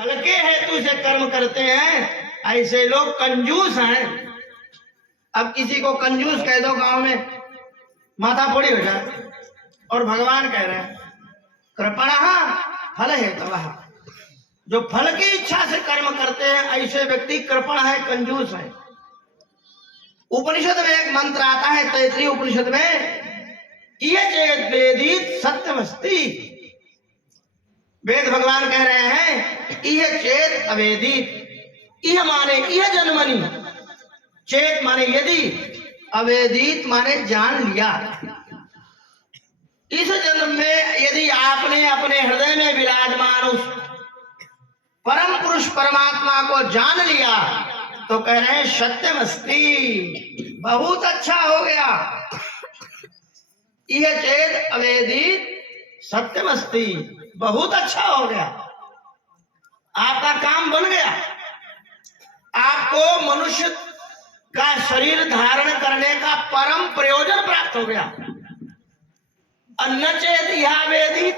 फल के हेतु से कर्म करते हैं, ऐसे लोग कंजूस हैं। अब किसी को कंजूस कह दो गांव में, माथा फोड़ी हो जाए। और भगवान कह रहे हैं कृपणः फल हेतवः, जो फल की इच्छा से कर्म करते हैं ऐसे व्यक्ति कृपण है, कंजूस है। उपनिषद में एक मंत्र आता है, तैत्तिरीय उपनिषद में, ये चेत वेदित सत्यमस्ति। वेद भगवान कह रहे हैं यह चेत अवेदित। यह माने यह जन्मनि, चेत माने यदि, अवेदित माने जान लिया। इस जन्म में यदि आपने अपने हृदय में विराजमान उस परम पुरुष परमात्मा को जान लिया तो कह रहे हैं सत्यमस्ति, बहुत अच्छा हो गया। यह चेत अवेदित सत्यमस्ति, बहुत अच्छा हो गया, आपका काम बन गया। आपको मनुष्य का शरीर धारण करने का परम प्रयोजन प्राप्त हो गया। न चेत यह अवेदित,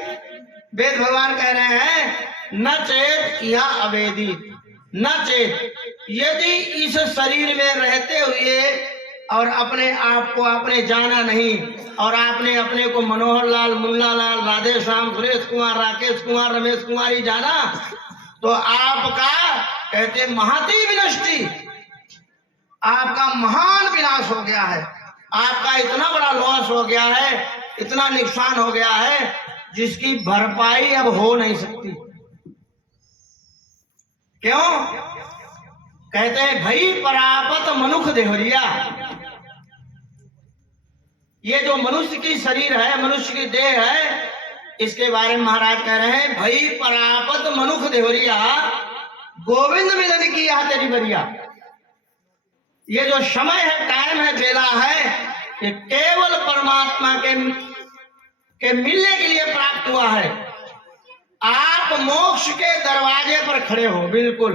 वेद भगवान कह रहे हैं न चेत यह अवेदित, न चेत यदि इस शरीर में रहते हुए और अपने आप को आपने जाना नहीं, और आपने अपने को मनोहर लाल, मुन्ना लाल, राधे श्याम, सुरेश कुमार, राकेश कुमार, रमेश कुमार ही जाना, तो आपका कहते महाती विनष्टि, आपका महान विनाश हो गया है। आपका इतना बड़ा लॉस हो गया है, इतना नुकसान हो गया है जिसकी भरपाई अब हो नहीं सकती। क्यों? कहते हैं भई परापत मनुख देहरिया। ये जो मनुष्य की शरीर है, मनुष्य की देह है, इसके बारे में महाराज कह रहे हैं भई परापत मनुख देहरिया, गोविंद मिलन की यह तेरी बरिया। ये जो समय है, टाइम है, बेला है, ये केवल परमात्मा के मिलने के लिए प्राप्त हुआ है। आप मोक्ष के दरवाजे पर खड़े हो, बिल्कुल।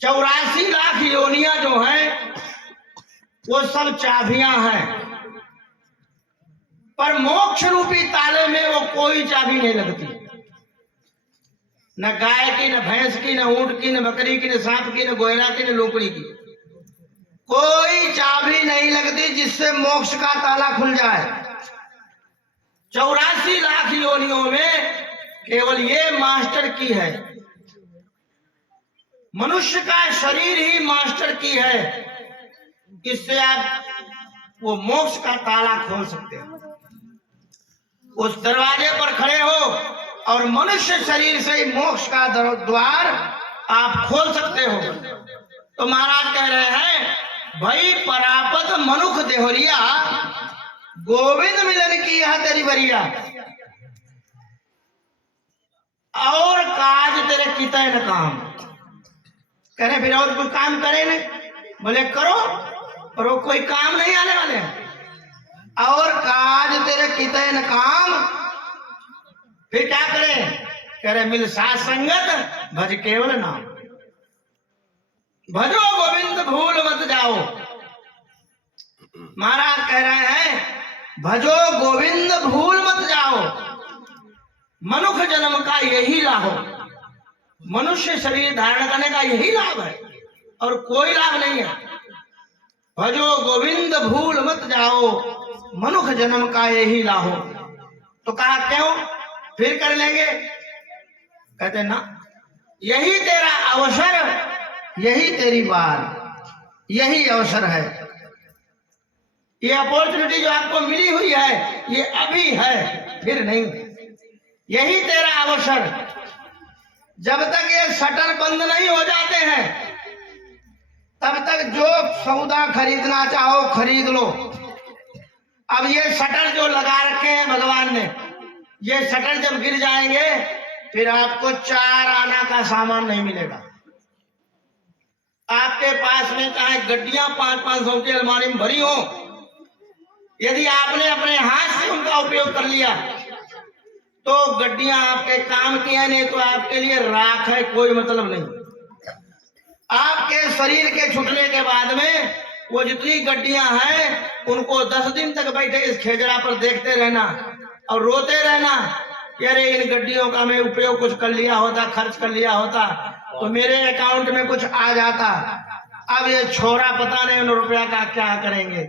84 लाख योनियां जो हैं वो सब चाबियां हैं, पर मोक्ष रूपी ताले में वो कोई चाबी नहीं लगती। न गाय की, न भैंस की, न ऊंट की, न बकरी की, न सांप की, न गोयला की, न लोकड़ी की, कोई चाबी नहीं लगती जिससे मोक्ष का ताला खुल जाए। 84 लाख योनियों में केवल ये मास्टर की है। मनुष्य का शरीर ही मास्टर की है, इससे आप वो मोक्ष का ताला खोल सकते हो। उस दरवाजे पर खड़े हो और मनुष्य शरीर से ही मोक्ष का द्वार आप खोल सकते हो। तो महाराज कह रहे हैं भाई परापत मनुख देहरिया, गोविंद मिलन की यह तेरी बरिया, और काज तेरे कितने न काम। कह रहे फिर और कोई काम करे नहीं? बोले करो, पर वो कोई काम नहीं आने वाले। और काज तेरे कितने न काम, फिर क्या करें? कह रहे मिल साथ संगत, भज केवल नाम, भजो गोविंद भूल मत जाओ। महाराज कह रहे हैं भजो गोविंद भूल मत जाओ। मनुष्य जन्म का यही लाभ हो, मनुष्य शरीर धारण करने का यही लाभ है और कोई लाभ नहीं है। भजो गोविंद भूल मत जाओ, मनुष्य जन्म का यही लाभ हो। तो कहा क्यों? फिर कर लेंगे। कहते ना, यही तेरा अवसर, यही तेरी बार, यही अवसर है। ये अपॉर्चुनिटी जो आपको मिली हुई है ये अभी है, फिर नहीं। यही तेरा अवसर। जब तक ये शटर बंद नहीं हो जाते हैं तब तक जो सौदा खरीदना चाहो खरीद लो। अब ये शटर जो लगा रखे हैं भगवान ने, ये शटर जब गिर जाएंगे फिर आपको 4 आना का सामान नहीं मिलेगा। आपके पास में चाहे गड्डियां 500-500 की अलमारी में भरी हो, यदि आपने अपने हाथ से उनका उपयोग कर लिया तो गड्डियां आपके काम की है, नहीं तो आपके लिए राख है, कोई मतलब नहीं। आपके शरीर के छूटने के बाद में वो जितनी गड्डियां हैं उनको 10 दिन तक बैठे इस खेजड़ा पर देखते रहना और रोते रहना कि अरे इन गड्डियों का मैं उपयोग कुछ कर लिया होता, खर्च कर लिया होता तो मेरे अकाउंट में कुछ आ जाता। अब ये छोरा पता नहीं उन रुपया का क्या करेंगे।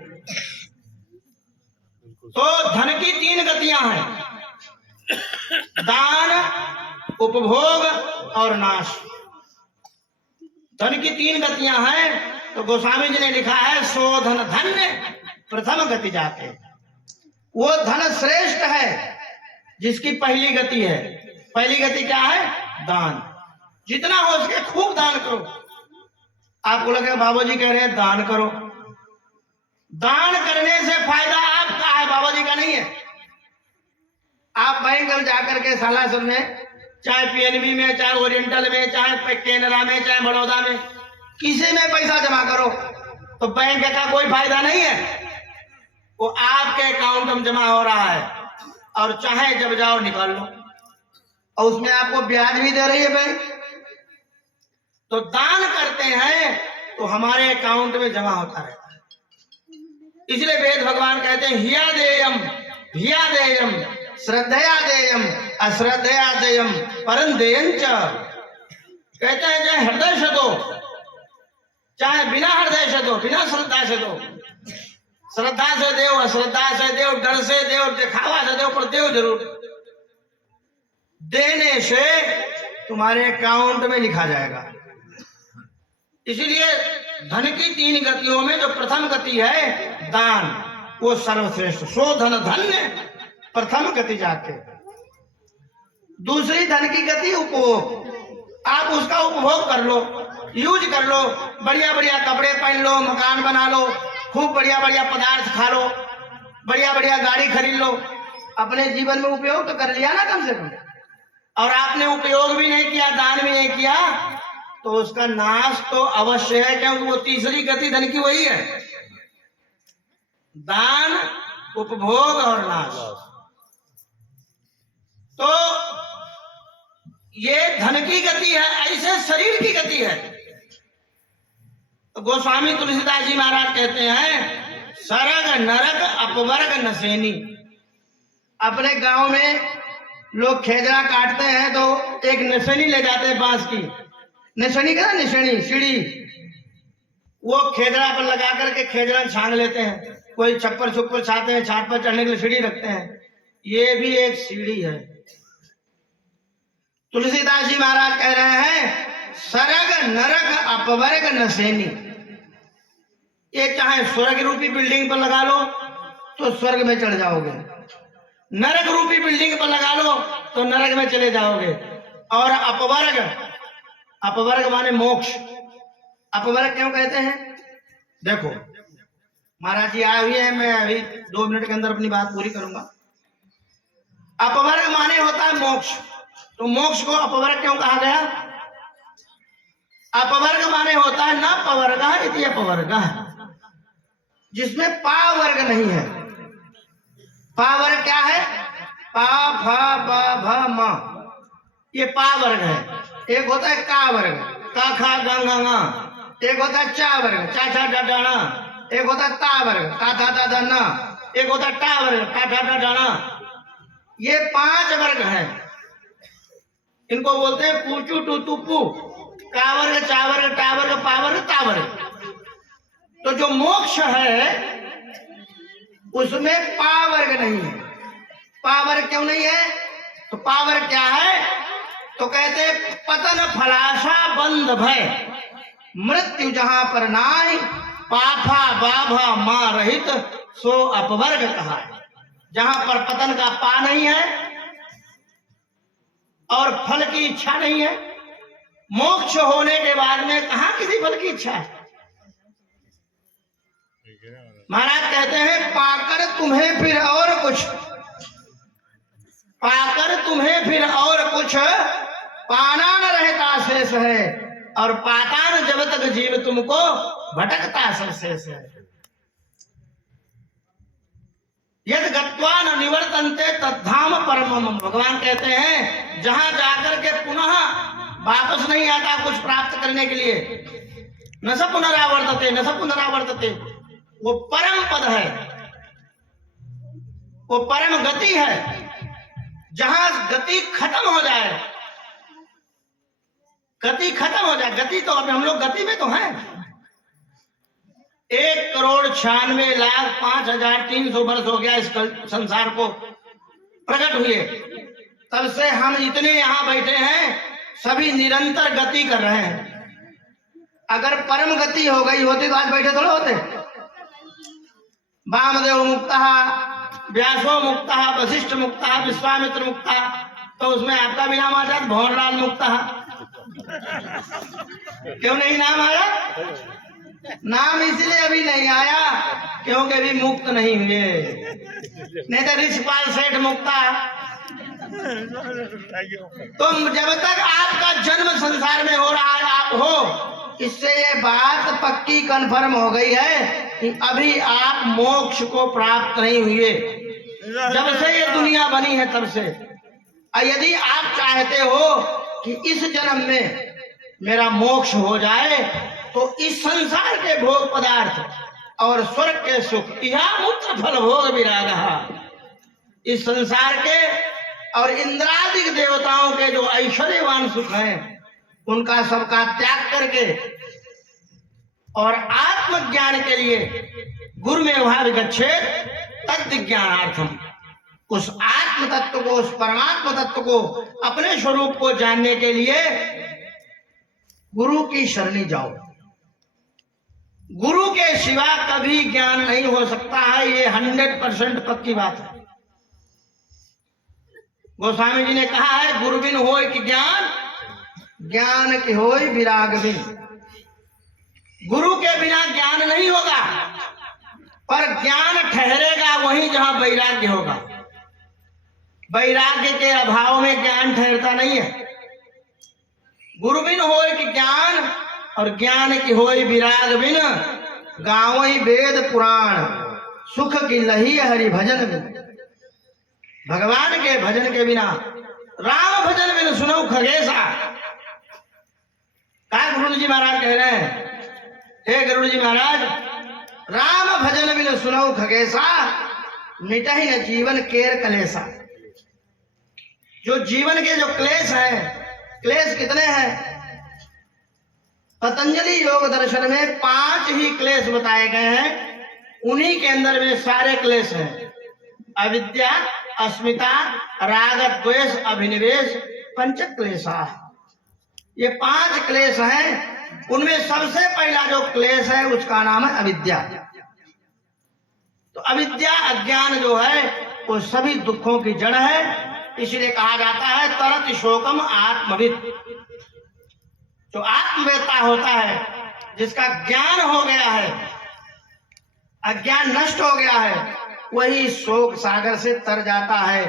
तो धन की 3 गतियां हैं, दान, उपभोग और नाश। धन की 3 गतियां हैं। तो गोस्वामी जी ने लिखा है सो धन धन्य प्रथम गति जाते। वो धन श्रेष्ठ है जिसकी पहली गति है। पहली गति क्या है? दान। जितना हो सके खूब दान करो। आपको लगे बाबूजी कह रहे हैं दान करो, दान करने से फायदा आपका है, बाबूजी का नहीं है। आप बैंक में जाकर के सालासर में, चाहे पीएनबी में, चाहे ओरिएंटल में, चाहे कैनरा में, चाहे बड़ौदा में, किसी में पैसा जमा करो तो बैंक का कोई फायदा नहीं है। वो आपके अकाउंट में जमा हो रहा है और चाहे जब जाओ निकाल लो, और उसमें आपको ब्याज भी दे रही है बैंक। तो दान करते हैं तो हमारे अकाउंट में जमा होता रहता है। इसलिए वेद भगवान कहते हैं हिया देयम भिया देयम श्रद्धया देयम अश्रद्धया देयम परम देयं च। कहते हैं चाहे हृदय से दो, चाहे बिना हृदय से दो, बिना श्रद्धा से दो। श्रद्धा से देव, अश्रद्धा से देव, डर से देव, दिखावा से देव, पर देव जरूर। देने से तुम्हारे अकाउंट में लिखा जाएगा। इसलिए धन की 3 गतियों में जो प्रथम गति है दान, वो सर्वश्रेष्ठ। सो धन धन्य प्रथम गति जाके। दूसरी धन की गति उपभोग। आप उसका उपभोग कर लो, यूज कर लो, बढ़िया बढ़िया कपड़े पहन लो, मकान बना लो, खूब बढ़िया बढ़िया पदार्थ खा लो, बढ़िया बढ़िया गाड़ी खरीद लो। अपने जीवन में उपयोग तो कर लिया ना कम से कम। और आपने उपयोग भी नहीं किया, दान भी नहीं किया, तो उसका नाश तो अवश्य है, क्योंकि वो तीसरी गति धन की वही है, दान, उपभोग और नाश। तो ये धन की गति है, ऐसे शरीर की गति है। तो गोस्वामी तुलसीदास जी महाराज कहते हैं सरग नरक अपवर्ग नसेनी। अपने गांव में लोग खेजड़ा काटते हैं तो एक नसेनी ले जाते हैं, बांस की नसेनी का निशानी सीढ़ी, वो खेजड़ा पर लगा करके खेजड़ा छांग लेते हैं। कोई छप्पर छुप्पर छाते हैं, छात पर चढ़ने के लिए सीढ़ी रखते हैं, ये भी एक सीढ़ी है। तुलसीदास जी महाराज कह रहे हैं सरग नरक अपवर्ग नसेनी। ये चाहे स्वर्ग रूपी बिल्डिंग पर लगा लो तो स्वर्ग में चढ़ जाओगे, नरक रूपी बिल्डिंग पर लगा लो तो नरक में चले जाओगे। और अपवर्ग, अपवर्ग माने मोक्ष। अपवर्ग क्यों कहते हैं? देखो महाराज जी आए हुए हैं, मैं अभी 2 मिनट के अंदर अपनी बात पूरी करूंगा। अपवर्ग माने होता है मोक्ष। तो मोक्ष को अपवर्ग क्यों कहा गया? अपवर्ग माने होता है न पवर्ग इति अपवर्ग, जिसमें पा वर्ग नहीं है। पा वर्ग क्या है? पा फा बा भा मा, ये पा वर्ग है। एक होता है का वर्ग, का खा गा गा गा। एक होता है चा वर्ग, चा छा डा डा ना। एक होता है ता वर्ग, का था दा दा ना। एक होता है टा वर्ग, का ठा डा डा ना। ये 5 वर्ग है। इनको बोलते हैं पूचू टू तू पू। का वर्ग, चा वर्ग, टा वर्ग, पा वर्ग, ता वर्ग। तो जो मोक्ष है उसमें पा वर्ग नहीं है। पा वर्ग क्यों नहीं है? तो पा वर्ग क्या है? तो कहते पतन फलाशा बंध भय मृत्यु जहां पर नाई, पाफा बाभा मां रहित सो अपवर्ग कहा है। जहां पर पतन का पा नहीं है और फल की इच्छा नहीं है। मोक्ष होने के बाद में कहां किसी फल की इच्छा है? महाराज कहते हैं पाकर तुम्हें फिर और कुछ, पाकर तुम्हें फिर और कुछ पाना न रहता शेष है, और पाता न जब तक जीव तुमको भटकता सब शेष है। यद गत्वा न निवर्तन्ते तद्धाम परमम। भगवान कहते हैं जहां जाकर के पुनः वापस नहीं आता कुछ प्राप्त करने के लिए, न स पुनरावर्तते, न स पुनरावर्तते, वो परम पद है, वो परम गति है। जहां गति खत्म हो जाए, गति खत्म हो जाए। गति तो अब हम लोग गति में तो हैं। 1,96,05,300 वर्ष हो गया इस संसार को प्रकट हुए, तब से हम इतने यहाँ बैठे हैं, सभी निरंतर गति कर रहे हैं। अगर परम गति हो गई होती तो आज बैठे थोड़े होते। वामदेव मुक्तः, व्यासो मुक्तः, वशिष्ठ मुक्तः, विश्वामित्र मुक्तः, तो उसमें आपका भी नाम आ जाता, भंवरलाल मुक्तः। क्यों नहीं नाम आया? नाम इसलिए अभी नहीं आया क्योंकि अभी मुक्त नहीं हुए, नहीं तो ऋषिपाल सेठ मुक्ता। तो जब तक आपका जन्म संसार में हो रहा है, आप हो, इससे ये बात पक्की कंफर्म हो गई है कि अभी आप मोक्ष को प्राप्त नहीं हुए। जब से ये दुनिया बनी है तब से। और यदि आप चाहते हो कि इस जन्म में मेरा मोक्ष हो जाए, तो इस संसार के भोग पदार्थ और स्वर्ग के सुख, यह मूत्र फल भोग विराग, इस संसार के और इंद्रादिक देवताओं के जो ऐश्वर्यवान सुख हैं, उनका सबका त्याग करके और आत्मज्ञान के लिए गुरु में भाव गच्छेत तत्व ज्ञानार्थम, उस आत्म तत्व को, उस परमात्मा तत्व को, अपने स्वरूप को जानने के लिए गुरु की शरणी जाओ। गुरु के सिवा कभी ज्ञान नहीं हो सकता है, ये 100% पक्की बात है। गोस्वामी जी ने कहा है, गुरु बिन होय कि ज्ञान, ज्ञान की होय विराग बिन। गुरु के बिना ज्ञान नहीं होगा, पर ज्ञान ठहरेगा वहीं जहां वैराग्य होगा। वैराग्य के अभाव में ज्ञान ठहरता नहीं है। गुरु बिन होय कि ज्ञान और ज्ञान की होय विराग बिन, गावई वेद पुराण सुख की लही हरि भजन बिन। भगवान के भजन के बिना, राम भजन बिन सुनो खगेशा। क्या गुरु जी महाराज कह रहे हैं? हे गुरु जी महाराज, राम भजन बिन सुनो खगेशा, मिटहि न जीवन केर कलेसा। जो जीवन के जो क्लेश हैं, क्लेश कितने हैं? पतंजलि योग दर्शन में 5 ही क्लेश बताए गए हैं, उन्हीं के अंदर में सारे क्लेश हैं। अविद्या, अस्मिता, राग, द्वेष, अभिनिवेश, पंच क्लेशा। ये 5 क्लेश हैं। उनमें सबसे पहला जो क्लेश है उसका नाम है अविद्या। तो अविद्या, अज्ञान जो है, वो सभी दुखों की जड़ है। इसलिए कहा जाता है तरत शोकम आत्मविद। जो आत्मवेत्ता होता है, जिसका ज्ञान हो गया है, अज्ञान नष्ट हो गया है, वही शोक सागर से तर जाता है।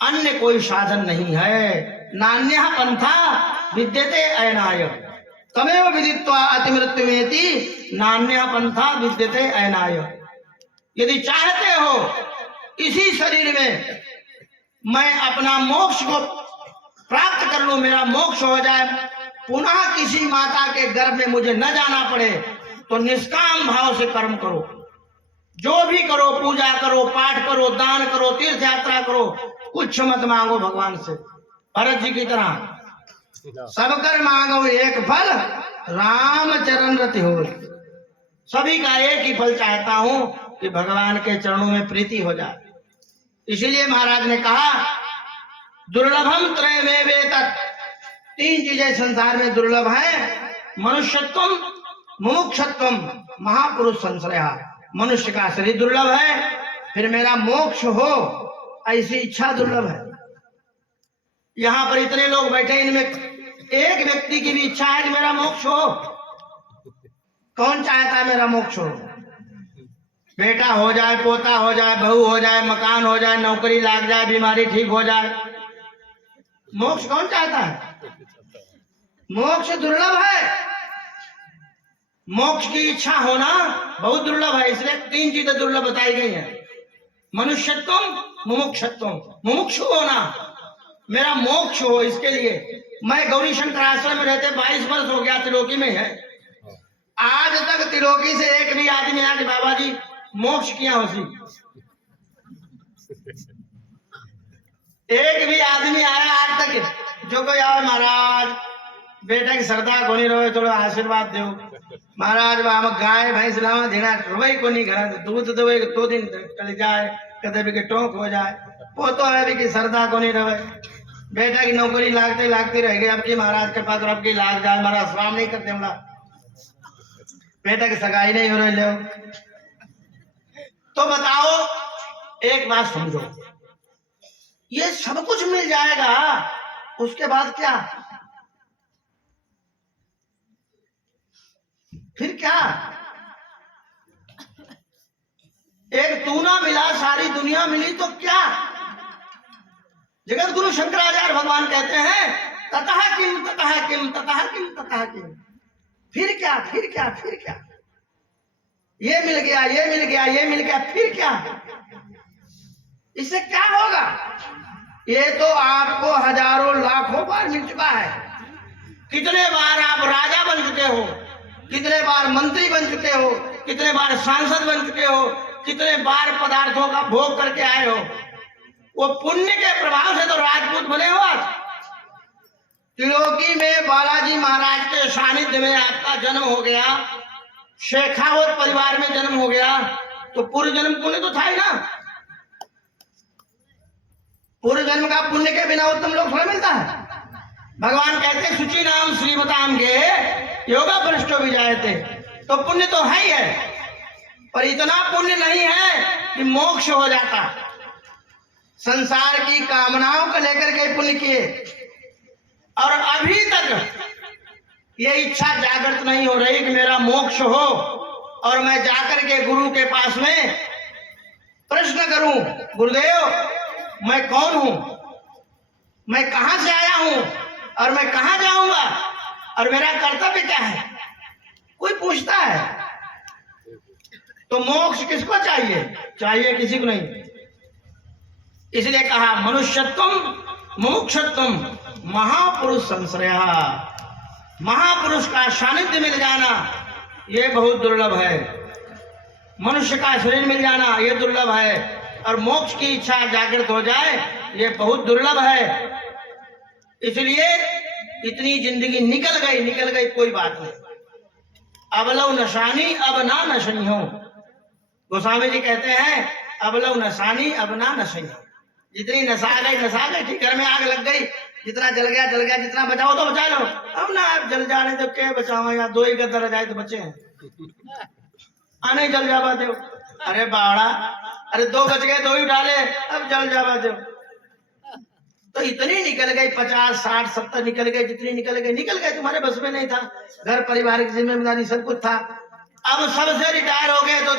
अन्य कोई साधन नहीं है। नान्यः पंथा विद्यते अयनाय, तमेव विदित्वा अतिमृत्युमेति नान्यः पंथा विद्यते अयनाय। यदि चाहते हो इसी शरीर में मैं अपना मोक्ष को प्राप्त कर लूं, मेरा मोक्ष हो जाए, पुनः किसी माता के गर्भ में मुझे न जाना पड़े, तो निष्काम भाव से कर्म करो। जो भी करो, पूजा करो, पाठ करो, दान करो, तीर्थ यात्रा करो, कुछ मत मांगो भगवान से। भरत जी की तरह सब कर मांगो एक फल, राम चरण रति हो। सभी का एक ही फल चाहता हूं कि भगवान के चरणों में प्रीति हो जाए। इसीलिए महाराज ने कहा दुर्लभम त्रयमेवेतत्, 3 चीजें संसार में दुर्लभ हैं। मनुष्यत्वम, मुमुक्षत्वम, महापुरुष संश्रय। मनुष्य का शरीर दुर्लभ है, फिर मेरा मोक्ष हो ऐसी इच्छा दुर्लभ है। यहाँ पर इतने लोग बैठे, इनमें एक व्यक्ति की भी इच्छा है कि मेरा मोक्ष हो। कौन चाहता है मेरा मोक्ष हो? बेटा हो जाए, पोता हो जाए, बहू हो जाए, मकान हो जाए, नौकरी लग जाए, बीमारी ठीक हो जाए, मोक्ष कौन चाहता है? मोक्ष दुर्लभ है। मोक्ष की इच्छा होना बहुत दुर्लभ है। इसलिए 3 चीजें दुर्लभ बताई गई हैं। मनुष्यत्वम, मुमुक्षत्वम। मुमुक्षु होना, मेरा मोक्ष हो, इसके लिए मैं गौरी शंकर आश्रम में रहते 22 वर्ष हो गया, त्रिलोकी में है। आज तक त्रिलोकी से एक भी आदमी आके बाबा जी मोक्ष किया होसी, एक भी आदमी आया आज तक जो कोई आवे महाराज बेटा की श्रद्धा कोनी रहे थोड़ा आशीर्वाद दो महाराज हम गाय भैंस लावा देना रोई कोनी घर दूध देवे 2 दिन चल जाए कदे भी के टोक हो जाए वो तो है भी कि श्रद्धा कोनी रहे बेटा की नौकरी लागते लागते रह गए अब की महाराज कृपा करो अब की लाग जाए महाराज स्वाम नहीं करते हमरा बेटा की सगाई नहीं हो रही ले तो बताओ एक बात समझो ये सब कुछ मिल जाएगा उसके बाद क्या फिर क्या एक तू ना मिला सारी दुनिया मिली तो क्या जगत गुरु शंकराचार्य भगवान कहते हैं ततः किम ततः किम ततः किम ततः किम फिर क्या फिर क्या फिर क्या ये मिल गया ये मिल गया ये मिल गया फिर क्या इससे क्या होगा ये तो आपको हजारों लाखों बार मिल चुका है कितने बार आप राजा बन चुके हो कितने बार मंत्री बन चुके हो कितने बार सांसद बन चुके हो कितने बार पदार्थों का भोग करके आए हो वो पुण्य के प्रभाव से तो राजपूत बने हो आज त्रिलोकी में बालाजी महाराज के सानिध्य में आपका जन्म हो गया शेखावत परिवार में जन्म हो गया तो पूर्व जन्म पुण्य तो था ही ना पूर्व जन्म का पुण्य के बिना उत्तम लोग थोड़ा मिलता है भगवान कहते शुचि नाम श्रीमताम गे योगा भ्रष्टो भी जाए थे तो पुण्य तो है ही है पर इतना पुण्य नहीं है कि मोक्ष हो जाता संसार की कामनाओं को लेकर के पुण्य किए और अभी तक ये इच्छा जागृत नहीं हो रही कि मेरा मोक्ष हो और मैं जाकर के गुरु के पास में प्रश्न करूं गुरुदेव मैं कौन हूं मैं कहां से आया हूं और मैं कहां जाऊंगा और मेरा कर्तव्य क्या है कोई पूछता है तो मोक्ष किसको चाहिए चाहिए किसी को नहीं इसलिए कहा मनुष्यत्वम मुमुक्षत्वम महापुरुष संश्रय महापुरुष का सानिध्य मिल जाना ये बहुत दुर्लभ है मनुष्य का शरीर मिल जाना ये दुर्लभ है और मोक्ष की इच्छा जागृत हो जाए ये बहुत दुर्लभ है इसलिए इतनी जिंदगी निकल गई कोई बात नहीं अबलव नशानी अब ना नशनी हो गोस्वामी जी कहते हैं अबलव नशानी अब ना नशनी जितनी नशा गई ठीक घर में आग लग गई जितना जल गया जितना बचाओ तो बचा लो अब ना आप जल जाने तो क्या बचाओ या 2 ही गद्दा रह जाए तो बचे हैं आने जल जावा दो अरे बावड़ा अरे 2 बच गए 2 ही डाले अब जल जावा दो तो इतनी निकल गई 50 60 70 निकल गए जितनी निकल गए तुम्हारे बस में नहीं था घर परिवार की जिम्मेदारी सब कुछ था अब सबसे रिटायर हो गए तो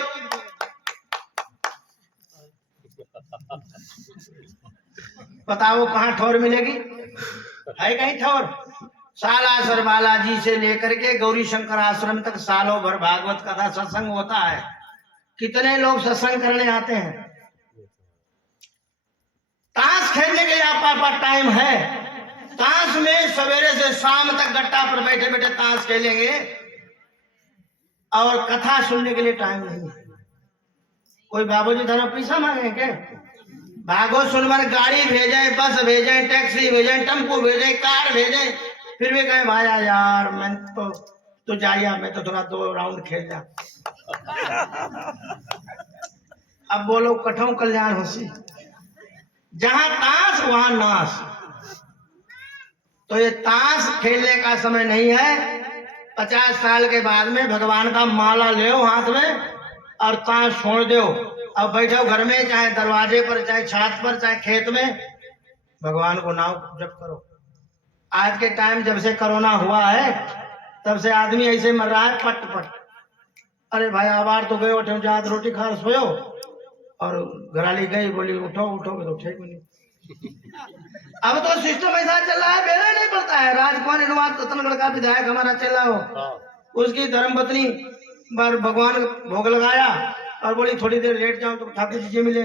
बताओ कहाँ ठौर मिलेगी है कहीं ठौर सालासर बालाजी से लेकर के गौरी शंकर आश्रम तक सालों भर भागवत कथा सत्संग होता है कितने लोग सत्संग करने आते हैं ताश खेलने के लिए आपका पास टाइम है ताश में सवेरे से शाम तक गट्टा पर बैठे बैठे ताश खेलेंगे और कथा सुनने के लिए टाइम नहीं है कोई बाबूजी धर्म पैसा मांगे क्या भागो सुनवर गाड़ी भेजे बस भेजे टैक्सी भेजे टेम्पो भेजे कार भेजे फिर भी कहे भाया यार मैं तो जाइए मैं तो थोड़ा 2 राउंड खेल जा अब बोलो कठों कल्याण होसी जहां ताश वहां नाश तो ये ताश खेलने का समय नहीं है 50 साल के बाद में भगवान का माला ले हाथ में और ताश छोड़ दो अब बैठो घर में चाहे दरवाजे पर चाहे छत पर चाहे खेत में भगवान को नाम जप करो आज के टाइम जब से कोरोना हुआ है तब से आदमी ऐसे मर रहा है पट पट अरे भाई आबार तो गए उठो जात रोटी खा सोयो और घराली गई बोली उठो तो उठे को नहीं अब तो सिस्टम ऐसा चल रहा है बेड़ा नहीं पड़ता है राजकुमार रतनगढ़ का विधायक हमारा चल रहा हो उसकी धर्मपत्नी बार भगवान भोग लगाया और बोली थोड़ी देर लेट जाऊं तो ठाकुर जी मिले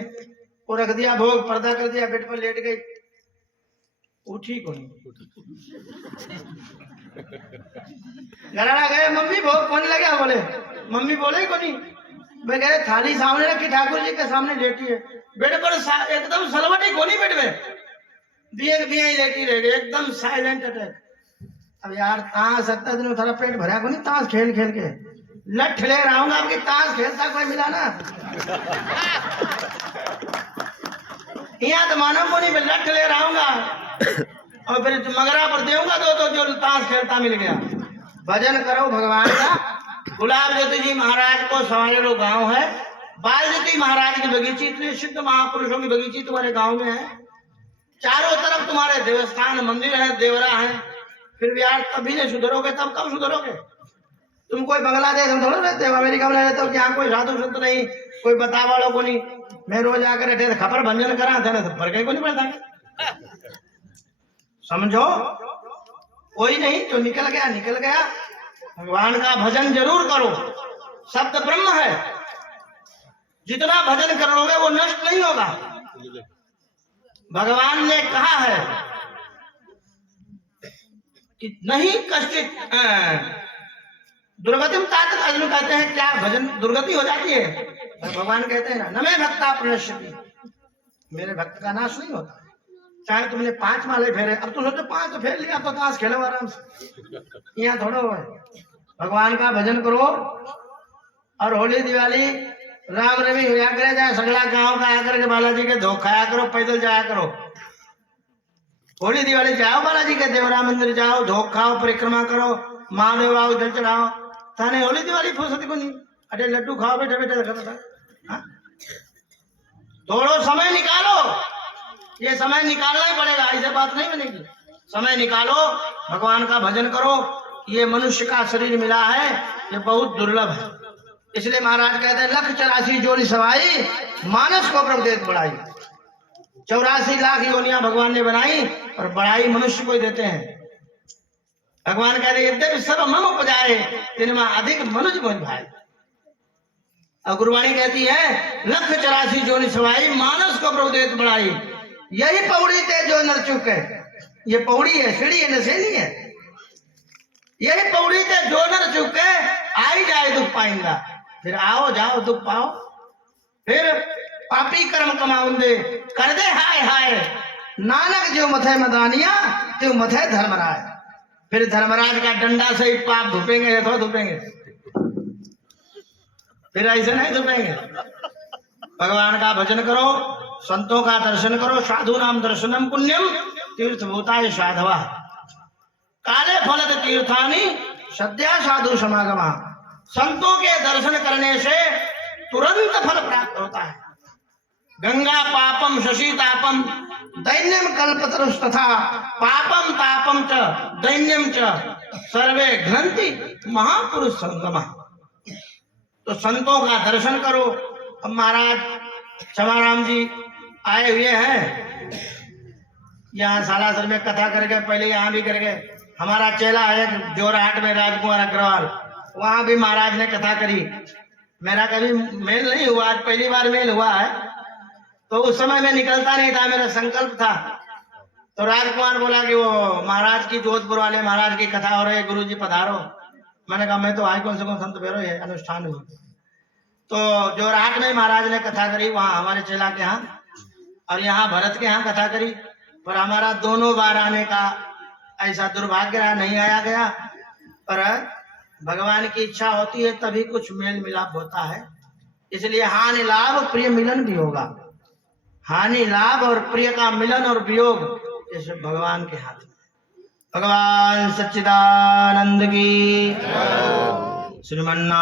वो रख दिया भोग पर्दा कर दिया बेड पर लेट गई उठी को नहीं घराना गए मम्मी भोग कौन लगे बोले मम्मी बोले को नहीं मैं कह थाली सामने रखी ठाकुर जी के सामने लेटी है बेड पर एकदम सलवटी कोनी बेड में बिया ही लेटी रह गई, एकदम साइलेंट अटैक। अब यार ताश 70 दिन थोड़ा पेट भरा को नहीं, ताश खेल खेल के लठ ले रहा हूँ आपकी, ताश खेलता कोई मिला ना यहाँ तो मानव को नहीं, लठ ले रहा हूँ और फिर मगरा पर देऊंगा तो जो ताश खेलता मिल गया। भजन करो भगवान का। गुलाब ज्योति जी महाराज को सवारे लो गांव है, बाल ज्योति महाराज की बगीची, इतने सिद्ध महापुरुषों की बगीची तुम्हारे गांव में है, चारों तरफ तुम्हारे देवस्थान मंदिर है, देवरा है, फिर भी यार तभी नहीं सुधरोगे, तब कब सुधरोगे? तुम कोई बांग्लादेश में थोड़ा रहते हो, अमेरिका में रहते हो, यहाँ कोई साधु संत नहीं, कोई बता वालों को नहीं। मैं रोज आकर बैठे खबर भंजन करा था ना, तो फर्क को नहीं पड़ता। समझो, कोई नहीं जो निकल गया निकल गया। भगवान का भजन जरूर करो, शब्द ब्रह्म है, जितना भजन कर लोगे वो नष्ट नहीं होगा। भगवान ने कहा है कि नहीं कष्ट दुर्गति में तात अर्जुन कहते हैं क्या भजन दुर्गति हो जाती है? भगवान कहते हैं ना, नमे भक्ता प्रणश्यति, मेरे भक्त का नाश नहीं होता। चाहे तुमने 5 माले फेरे, अब तो सोचो 5 तो फेर लिया तो ताश खेलो आराम से, यहाँ थोड़ा हुआ है। भगवान का भजन करो, और होली दिवाली राम रवि होया करे, जाए सगला गांव का आया करके बालाजी के धो खाया करो, पैदल जाया करो। होली दिवाली जाओ बालाजी के देवरा मंदिर जाओ, धोख खाओ, परिक्रमा करो, महादेव आओ, जल चढ़ाओ। थाने होली दिवाली फुर्सत को नहीं, अरे लड्डू खाओ बैठे बैठे। थोड़ो समय निकालो, ये समय निकालना ही पड़ेगा, ऐसे बात नहीं बनेगी। समय निकालो, भगवान का भजन करो। ये मनुष्य का शरीर मिला है, ये बहुत दुर्लभ है। इसलिए महाराज कहते हैं 184 जोनी सवाई, मानस को प्रभुदेव बढ़ाई। 84 लाख योनियां भगवान ने बनाई, और बढ़ाई मनुष्य को ही देते हैं। भगवान कहते हैं यद्यपि सब मम उपजाए, तिनमा अधिक मनुज मुझ भाई। और गुरुवाणी कहती है 184 जोनी सवाई, मानस को प्रभुदेव बढ़ाई। यही पौड़ी थे जो नर चुके, ये पौड़ी है, सीढ़ी है, नशेनी है। यही पौड़ी थे जो नर चुके, आई जाए दुख पाएंगा। फिर आओ जाओ दुख पाओ, फिर पापी कर्म कमाऊंदे, कर दे हाय हाय। नानक जो मथे मदानिया, त्यो मथे धर्मराज। फिर धर्मराज का डंडा से ही पाप धुपेंगे, थोड़ा धुपेंगे, फिर ऐसे नहीं धुपेंगे। भगवान का भजन करो, संतों का दर्शन करो। साधु नाम दर्शनम पुण्यम तीर्थ भूताय साधवा, काले फलत तीर्थानि सद्या साधु समागमा। संतों के दर्शन करने से तुरंत फल प्राप्त होता है। गंगा पापम शशि तापम दैन्यम कल्पतरुस्तथा, पापम तापम च दैन्यम च सर्वे घ्नन्ति महापुरुष संगमा। तो संतों का दर्शन करो। अब महाराज क्षमाराम जी आए हुए हैं यहाँ सालासर में, कथा करके पहले यहाँ भी करके। हमारा चेला है जोरहाट में राजकुमार अग्रवाल, वहां भी महाराज ने कथा करी। मेरा कभी मेल नहीं हुआ, आज पहली बार मेल हुआ है। तो उस समय मैं निकलता नहीं था, मेरा संकल्प था। तो राजकुमार बोला कि वो महाराज की जोधपुर वाले महाराज की कथा हो रही है, गुरु जी पधारो। मैंने कहा मैं तो आई कौन से कौन संत फेरो ये अनुष्ठान में। तो जोरहाट में महाराज ने कथा करी, वहां हमारे चेला के यहाँ, और यहाँ भरत के यहाँ कथा करी। पर हमारा दोनों बार आने का ऐसा दुर्भाग्य रहा, नहीं आया गया। पर भगवान की इच्छा होती है तभी कुछ मेल मिलाप होता है। इसलिए हानि लाभ प्रिय मिलन भी होगा। हानि लाभ और प्रिय का मिलन और वियोग ये सब भगवान के हाथ में। भगवान सच्चिदानंद की श्रीमन्नारायण।